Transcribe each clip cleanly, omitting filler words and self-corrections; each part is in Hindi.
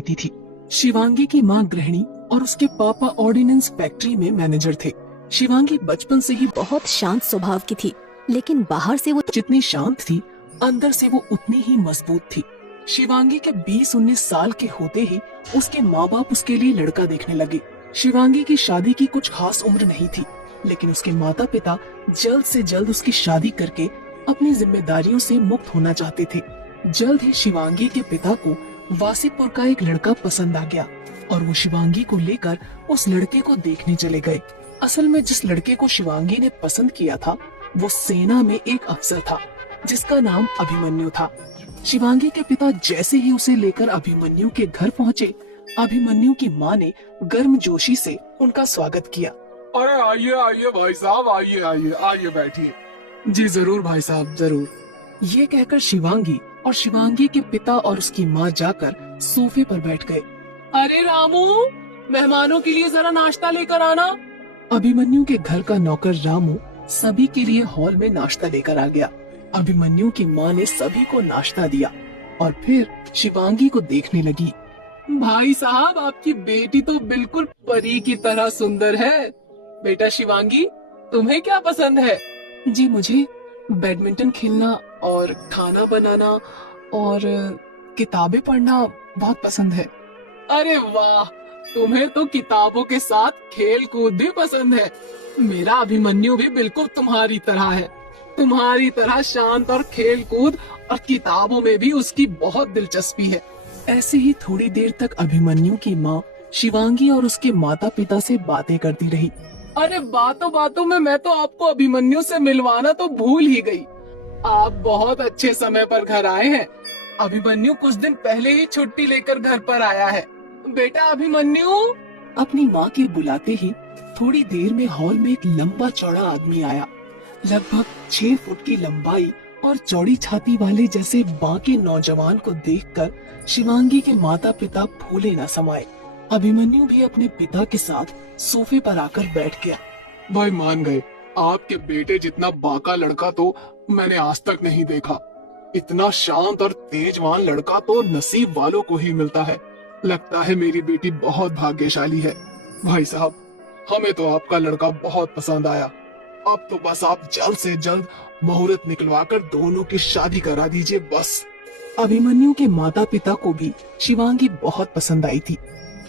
रहती थी। शिवांगी की माँ गृहिणी और उसके पापा ऑर्डिनेंस फैक्ट्री में मैनेजर थे। शिवांगी बचपन से ही बहुत शांत स्वभाव की थी, लेकिन बाहर से वो जितनी शांत थी, अंदर से वो उतनी ही मजबूत थी। शिवांगी के 20-19 साल के होते ही उसके माँ बाप उसके लिए लड़का देखने लगे। शिवांगी की शादी की कुछ खास उम्र नहीं थी, लेकिन उसके माता पिता जल्द से जल्द उसकी शादी करके अपनी जिम्मेदारियों से मुक्त होना चाहते थे। जल्द ही शिवांगी के पिता को वासीपुर का एक लड़का पसंद आ गया और वो शिवांगी को लेकर उस लड़के को देखने चले गए। असल में जिस लड़के को शिवांगी ने पसंद किया था वो सेना में एक अफसर था जिसका नाम अभिमन्यु था। शिवांगी के पिता जैसे ही उसे लेकर अभिमन्यु के घर पहुँचे, अभिमन्यु की माँ ने गर्मजोशी से उनका स्वागत किया। अरे आइए आइए भाई साहब, आइए आइए आइए बैठिए। जी जरूर भाई साहब, जरूर। ये कहकर शिवांगी और शिवांगी के पिता और उसकी माँ जाकर सोफे पर बैठ गए। अरे रामू, मेहमानों के लिए जरा नाश्ता लेकर आना। अभिमन्यु के घर का नौकर रामू सभी के लिए हॉल में नाश्ता लेकर आ गया। अभिमन्यु की माँ ने सभी को नाश्ता दिया और फिर शिवांगी को देखने लगी। भाई साहब, आपकी बेटी तो बिल्कुल परी की तरह सुंदर है। बेटा शिवांगी, तुम्हें क्या पसंद है? जी मुझे बैडमिंटन खेलना और खाना बनाना और किताबें पढ़ना बहुत पसंद है। अरे वाह, तुम्हें तो किताबों के साथ खेल कूद भी पसंद है। मेरा अभिमन्यु भी बिल्कुल तुम्हारी तरह है। तुम्हारी तरह शांत और खेल कूद और किताबों में भी उसकी बहुत दिलचस्पी है। ऐसे ही थोड़ी देर तक अभिमन्यु की माँ शिवांगी और उसके माता पिता से बातें करती रही। अरे बातों बातों में मैं तो आपको अभिमन्यु से मिलवाना तो भूल ही गई। आप बहुत अच्छे समय पर घर आए हैं। अभिमन्यु कुछ दिन पहले ही छुट्टी लेकर घर पर आया है। बेटा अभिमन्यु। अपनी माँ के बुलाते ही थोड़ी देर में हॉल में एक लंबा चौड़ा आदमी आया। लगभग 6 फुट की लंबाई और चौड़ी छाती वाले जैसे बांके नौजवान को देखकर शिवांगी के माता पिता फूले न समाये। अभिमन्यु भी अपने पिता के साथ सोफे पर आकर बैठ गया। भाई मान गए, आपके बेटे जितना बाका लड़का तो मैंने आज तक नहीं देखा। इतना शांत और तेजवान लड़का तो नसीब वालों को ही मिलता है। लगता है मेरी बेटी बहुत भाग्यशाली है। भाई साहब, हमें तो आपका लड़का बहुत पसंद आया। अब तो बस आप जल्द से जल्द मुहूर्त निकलवाकर दोनों की शादी करा दीजिए बस। अभिमन्यु के माता पिता को भी शिवांगी बहुत पसंद आई थी।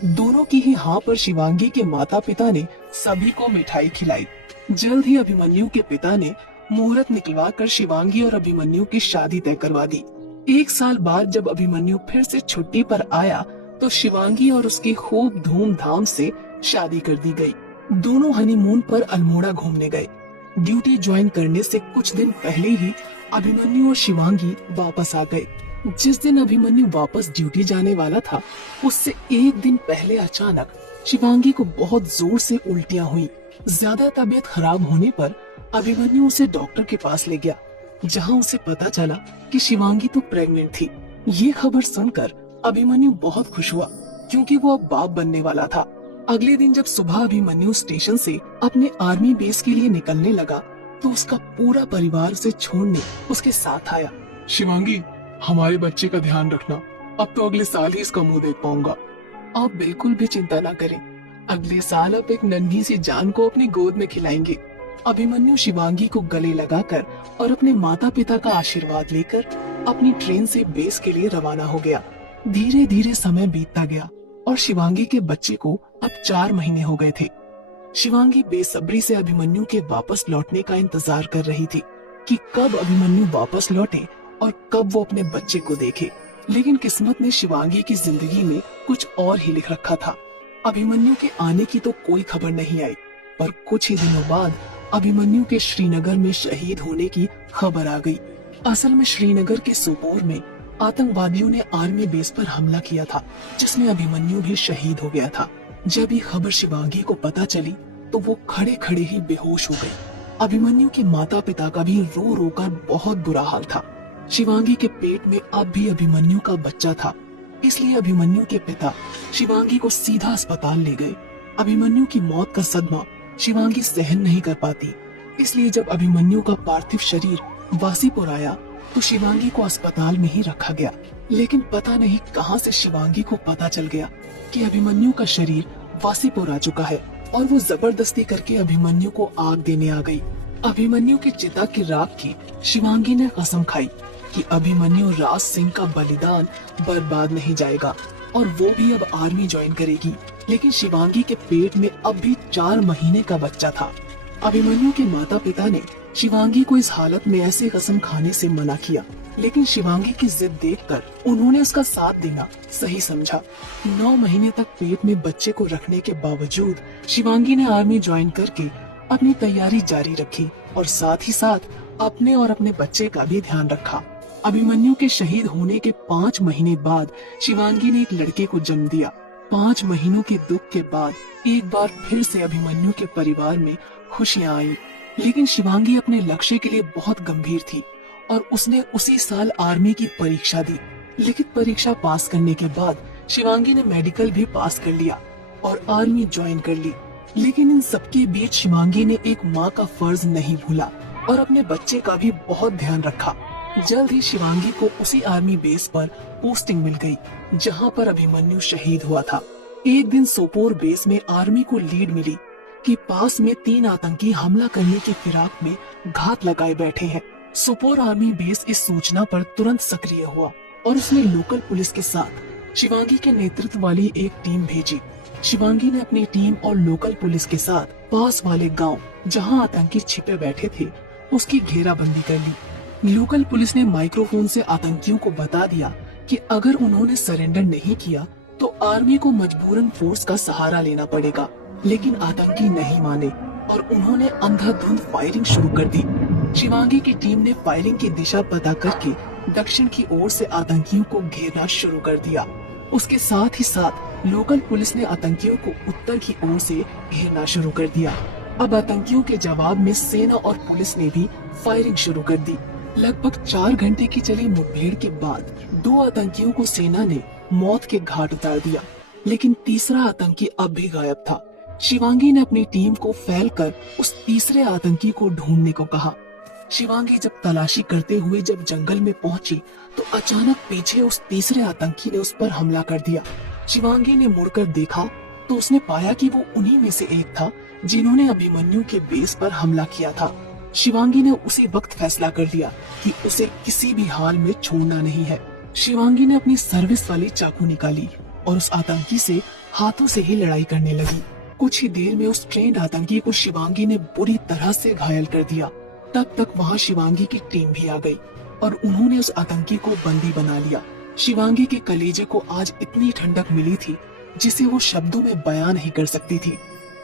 दोनों की ही हाँ पर शिवांगी के माता पिता ने सभी को मिठाई खिलाई। जल्द ही अभिमन्यु के पिता ने मुहूर्त निकलवा कर शिवांगी और अभिमन्यु की शादी तय करवा दी। 1 साल बाद जब अभिमन्यु फिर से छुट्टी पर आया तो शिवांगी और उसकी खूब धूमधाम से शादी कर दी गई। दोनों हनीमून पर अल्मोड़ा घूमने गए। ड्यूटी ज्वाइन करने से कुछ दिन पहले ही अभिमन्यु और शिवांगी वापस आ गए। जिस दिन अभिमन्यु वापस ड्यूटी जाने वाला था, उससे 1 दिन पहले अचानक शिवांगी को बहुत जोर से उल्टियाँ हुई। ज्यादा तबीयत खराब होने पर अभिमन्यु उसे डॉक्टर के पास ले गया, जहां उसे पता चला कि शिवांगी तो प्रेग्नेंट थी। ये खबर सुनकर अभिमन्यु बहुत खुश हुआ, क्योंकि वो अब बाप बनने वाला था। अगले दिन जब सुबह अभिमन्यु स्टेशन से अपने आर्मी बेस के लिए निकलने लगा तो उसका पूरा परिवार उसे छोड़ने उसके साथ आया। शिवांगी, हमारे बच्चे का ध्यान रखना। अब तो अगले साल ही इसका मुंह देख पाऊंगा। आप बिल्कुल भी चिंता न करें। अगले साल आप एक नन्ही सी जान को अपनी गोद में खिलाएंगे। अभिमन्यु शिवांगी को गले लगाकर और अपने माता पिता का आशीर्वाद लेकर अपनी ट्रेन से बेस के लिए रवाना हो गया। धीरे धीरे समय बीतता गया और शिवांगी के बच्चे को अब 4 महीने हो गए थे। शिवांगी बेसब्री से अभिमन्यु के वापस लौटने का इंतजार कर रही थी कि कब अभिमन्यु वापस लौटे और कब वो अपने बच्चे को देखे। लेकिन किस्मत ने शिवांगी की जिंदगी में कुछ और ही लिख रखा था। अभिमन्यु के आने की तो कोई खबर नहीं आई, पर कुछ ही दिनों बाद अभिमन्यु के श्रीनगर में शहीद होने की खबर आ गई। असल में श्रीनगर के सोपोर में आतंकवादियों ने आर्मी बेस पर हमला किया था, जिसमें अभिमन्यु भी शहीद हो गया था। जब ये खबर शिवांगी को पता चली तो वो खड़े खड़े ही बेहोश हो गई। अभिमन्यु के माता पिता का भी रो रो कर बहुत बुरा हाल था। शिवांगी के पेट में अब भी अभिमन्यु का बच्चा था, इसलिए अभिमन्यु के पिता शिवांगी को सीधा अस्पताल ले गए। अभिमन्यु की मौत का सदमा शिवांगी सहन नहीं कर पाती, इसलिए जब अभिमन्यु का पार्थिव शरीर वासीपुर आया तो शिवांगी को अस्पताल में ही रखा गया। लेकिन पता नहीं कहां से शिवांगी को पता चल गया कि अभिमन्यु का शरीर वासीपुर आ चुका है और वो जबरदस्ती करके अभिमन्यु को आग देने आ गई। अभिमन्यु की चिता की राख की शिवांगी ने कसम खाई कि अभिमन्यु राज सिंह का बलिदान बर्बाद नहीं जाएगा और वो भी अब आर्मी ज्वाइन करेगी। लेकिन शिवांगी के पेट में अब भी 4 महीने का बच्चा था। अभिमन्यु के माता पिता ने शिवांगी को इस हालत में ऐसे कसम खाने से मना किया, लेकिन शिवांगी की जिद देखकर उन्होंने उसका साथ देना सही समझा। 9 महीने तक पेट में बच्चे को रखने के बावजूद शिवांगी ने आर्मी ज्वाइन करके अपनी तैयारी जारी रखी और साथ ही साथ अपने और अपने बच्चे का भी ध्यान रखा। अभिमन्यु के शहीद होने के 5 महीने बाद शिवांगी ने एक लड़के को जन्म दिया। 5 महीनों के दुख के बाद एक बार फिर से अभिमन्यु के परिवार में खुशियां आई, लेकिन शिवांगी अपने लक्ष्य के लिए बहुत गंभीर थी और उसने उसी साल आर्मी की परीक्षा दी। लेकिन परीक्षा पास करने के बाद शिवांगी ने मेडिकल भी पास कर लिया और आर्मी ज्वाइन कर ली। लेकिन इन सबके बीच शिवांगी ने एक माँ का फर्ज नहीं भूला और अपने बच्चे का भी बहुत ध्यान रखा। जल्द ही शिवांगी को उसी आर्मी बेस पर पोस्टिंग मिल गई जहाँ पर अभिमन्यु शहीद हुआ था। एक दिन सोपोर बेस में आर्मी को लीड मिली कि पास में 3 आतंकी हमला करने की फिराक में घात लगाए बैठे हैं। सोपोर आर्मी बेस इस सूचना पर तुरंत सक्रिय हुआ और उसने लोकल पुलिस के साथ शिवांगी के नेतृत्व वाली एक टीम भेजी। शिवांगी ने अपनी टीम और लोकल पुलिस के साथ पास वाले गांव जहां आतंकी छिपे बैठे थे उसकी घेराबंदी कर ली। लोकल पुलिस ने माइक्रोफोन से आतंकियों को बता दिया कि अगर उन्होंने सरेंडर नहीं किया तो आर्मी को मजबूरन फोर्स का सहारा लेना पड़ेगा। लेकिन आतंकी नहीं माने और उन्होंने अंधाधुंध फायरिंग शुरू कर दी। शिवांगी की टीम ने फायरिंग की दिशा पता करके दक्षिण की ओर से आतंकियों को घेरना शुरू कर दिया। उसके साथ ही साथ लोकल पुलिस ने आतंकियों को उत्तर की ओर से घेरना शुरू कर दिया। अब आतंकियों के जवाब में सेना और पुलिस ने भी फायरिंग शुरू कर दी। लगभग 4 घंटे की चली मुठभेड़ के बाद 2 आतंकियों को सेना ने मौत के घाट उतार दिया, लेकिन तीसरा आतंकी अब भी गायब था। शिवांगी ने अपनी टीम को फैलकर उस तीसरे आतंकी को ढूंढने को कहा। शिवांगी जब तलाशी करते हुए जब जंगल में पहुंची तो अचानक पीछे उस तीसरे आतंकी ने उस पर हमला कर दिया। शिवांगी ने मुड़कर देखा तो उसने पाया कि वो उन्हीं में से एक था जिन्होंने अभिमन्यु के बेस पर हमला किया था। शिवांगी ने उसी वक्त फैसला कर लिया कि उसे किसी भी हाल में छोड़ना नहीं है। शिवांगी ने अपनी सर्विस वाली चाकू निकाली और उस आतंकी से हाथों से ही लड़ाई करने लगी। कुछ ही देर में उस ट्रेंड आतंकी को शिवांगी ने बुरी तरह से घायल कर दिया। तब तक वहाँ शिवांगी की टीम भी आ गई और उन्होंने उस आतंकी को बंदी बना लिया। शिवांगी के कलेजे को आज इतनी ठंडक मिली थी जिसे वो शब्दों में बयान नहीं कर सकती थी।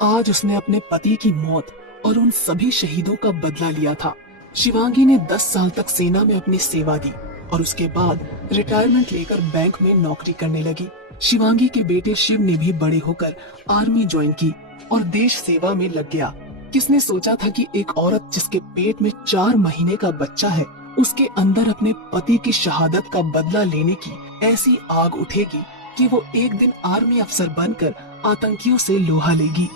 आज उसने अपने पति की मौत और उन सभी शहीदों का बदला लिया था। शिवांगी ने 10 साल तक सेना में अपनी सेवा दी और उसके बाद रिटायरमेंट लेकर बैंक में नौकरी करने लगी। शिवांगी के बेटे शिव ने भी बड़े होकर आर्मी ज्वाइन की और देश सेवा में लग गया। किसने सोचा था कि एक औरत जिसके पेट में 4 महीने का बच्चा है उसके अंदर अपने पति की शहादत का बदला लेने की ऐसी आग उठेगी कि वो एक दिन आर्मी अफसर बनकर आतंकियों से लोहा लेगी।